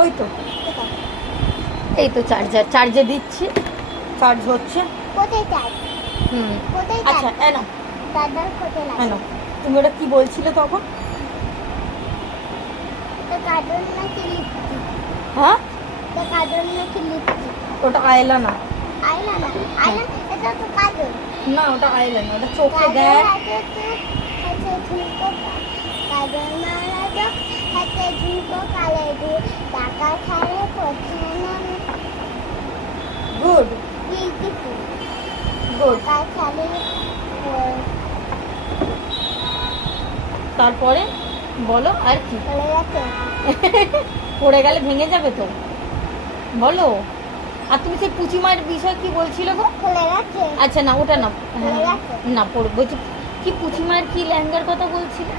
ওই তো, এই তো চার্জে দিচ্ছি, চার্জ হচ্ছে। কোথায় চাই? হুম, কোথায় আচ্ছা চাই? এনো দাদার কোথায় লাগে? এনো, তুমি ওটা কি বলছিলে তখন? তো কার্টুন নাকি লিপস্টিক? হ্যাঁ, তো কার্টুন নাকি লিপস্টিক? ওটা আয়লা না। আইলা না, আইলা এটা তো কার্টুন। না, ওটা আয়লা না, ওটা চোখে কার্টুন দেয়। আছে তো আছে ঝুমকো, কার্টুন মারা তো আছে ঝুমকো কালে দু টাকা ছাড়ে পছন্দ না গুড বিউটিফুল গুড। টাকা ছাড়ে তারপরে বলো আর কি? চলে গেছে। পড়ে গেলে ভেঙে যাবে তো, বলো। আর তুমি সেই পুচি মায়ের বিষয় কি বলছিলে গো? চলে গেছে। আচ্ছা না, ওটা না, চলে গেছে। না পড়ে বলছি কি পুচি মায়ের কি লেহেঙ্গার কথা বলছিলে?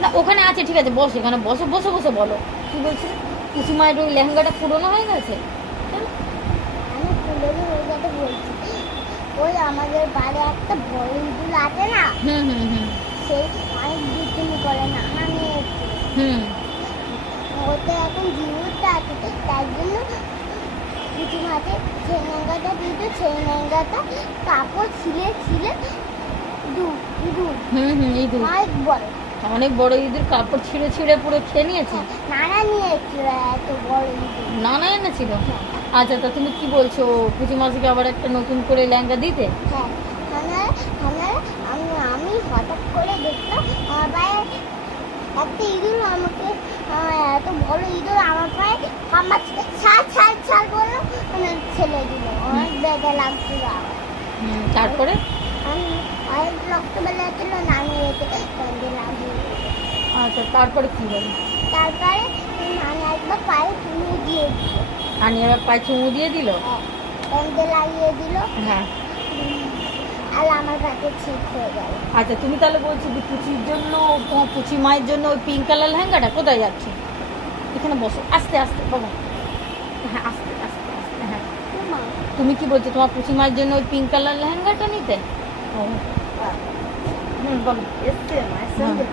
না ওখানে আছে, ঠিক আছে বসো, এখানে বসো, বসে বসে বলো কি বলছিলে। পুচি মায়ের ওই লেহেঙ্গাটা পুরোনো হয়ে গেছে। আমি পুরনো হয়ে যেতে বলছি, ওই আমাদের বাড়ি একটা বড় ইঁদুর আছে না, হুম হুম হুম সেই অনেক দুষ্টুমি করে না আমি হুম ওতে এখন জিনিসটা আছে, তাই জন্য কিছু মাঝে সেই লেহেঙ্গাটা দিত, সেই লেহেঙ্গাটা কাপড় ছিলে ছিলে ইঁদুর হুম হুম ইঁদুর অনেক বড়। অনেক বড় ইঁদুর কাপড় ছিঁড়ে ছিঁড়ে পুরো খেয়ে নিয়েছে। নানা নিয়ে এসেছিল এত বড় ইঁদুর। নানা এনেছিল। হ্যাঁ আচ্ছা, তা তুমি কি বলছো, পুচি মাসিকে আবার একটা নতুন করে লেহেঙ্গা দিতে? হ্যাঁ, আমি হঠাৎ করে দেখলাম আমার পায়ে একটা ইঁদুর আমাকে এত বড় ইঁদুর আমার পায়ে কামড়াচ্ছে, ছাড় ছাড় ছাড় বললো, ছেলে দিল, অনেক বেগে লাগছিল আমার। তারপরে আমি অনেক রক্ত বেরোচ্ছিল, নানি এতে প্যান্ডে লাগিয়ে দিল। আচ্ছা, তারপরে কি হলো? তারপরে নানি একবার পায়ে চুমু দিয়ে দিল, আনি এবার পায়ে চুমু দিয়ে দিল। প্যান্ডে লাগিয়ে দিল, হ্যাঁ, আর আমার কাছে ঠিক হয়ে গেল। আচ্ছা তুমি তাহলে বলছো যে পুচির জন্য, তোমার পুচি মায়ের জন্য ওই পিঙ্ক কালার লেহেঙ্গাটা কোথায় যাচ্ছে? এখানে বসো, আস্তে আস্তে বাবা। হ্যাঁ, আস্তে আস্তে আস্তে, হ্যাঁ। মা তুমি কি বলছো, তোমার পুচি মায়ের জন্য ওই পিঙ্ক কালার লেহেঙ্গাটা নিতে? ও, হুম, বলো। এসছে মায়ের সঙ্গে।